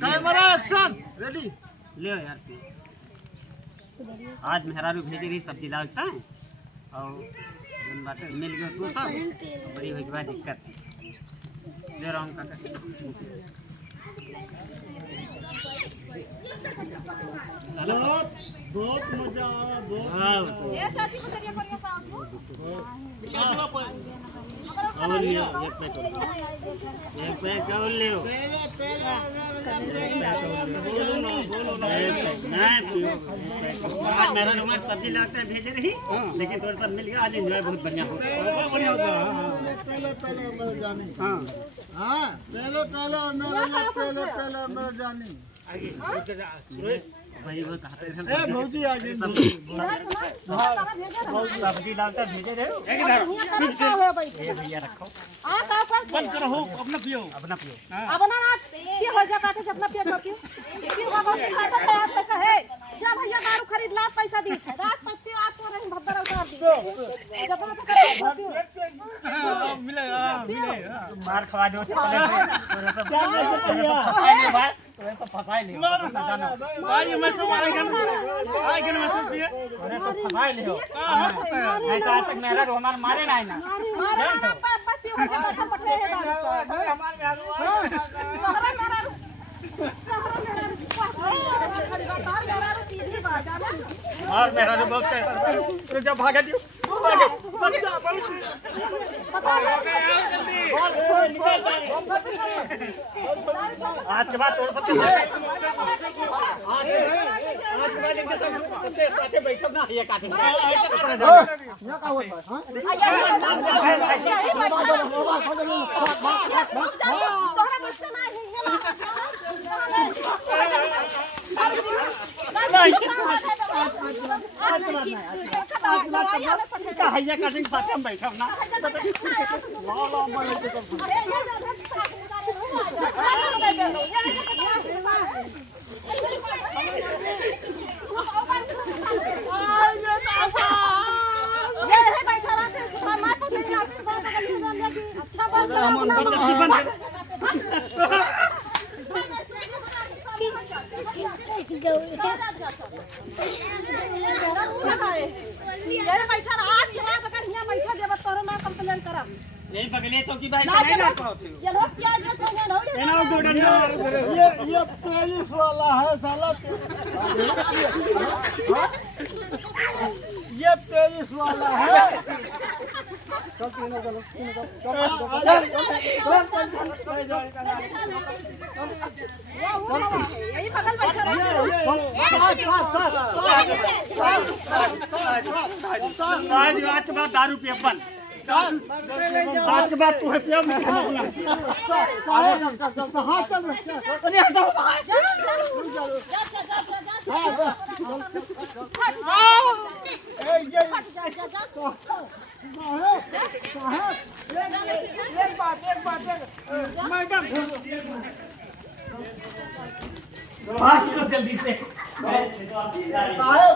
Camera action ready ले यार तू। आज मेहरारू भेजे रही सब्जी डालता है और जन बात मिल गया तू सब बड़ी हो गई दिक्कत ले रहा हूँ काका। बहुत बहुत मजा आया बहुत ये चाची को सरिया पर पाऊं और लियो एक पैक और लियो आज मेरा रुमाल सब्जी लाकर भेजे रही लेकिन थोड़ा सा मिल गया आज एंजॉय बहुत बढ़िया हो बढ़िया होगा। पहले मेरे जाने हाँ पहले मेरे जाने आगे भाई वो कहा था बहुत ही आगे सब्जी लाकर भेजे रहे हो ये भैया रखो बंद करो अपना पियो अपना पियो अब ना ये हो जा काटे कितना पिया क्यों क्यों बाबा खाता है आप तक है जा भैया दारू खरीद ला पैसा दी रात तक पियो आप तो रही भद्दर उतार दी जब मिलेगा मार खवा दो थोड़ा सा फसाई ले भाई थोड़ा सा फसाई ले भाई मैं तो आएगा मैं तो पिए थोड़ा सा फसाई ले हो नहीं तो आज तक मेरा रोमाल मारे ना ना जान तो पियो हो जा पटे है और मेरा जो बहुत है तो जब भागा दियो भागे आज के बाद तो सबके आज के बाद इनके सबसे साथे बैठो ना ये काटे यहाँ का होता है हाँ हैया काटे के साथ हम बैठब ना नहीं बगले चौकी भाई नहीं ना पाओ ये पुलिस वाला है साला ये पुलिस वाला है यही बगल बैठा आज के बाद दारू पिए बंद आज के बाद तू है पिया मैं खाना हाँ चल अरे हटाओ मैडम जल्दी से साहब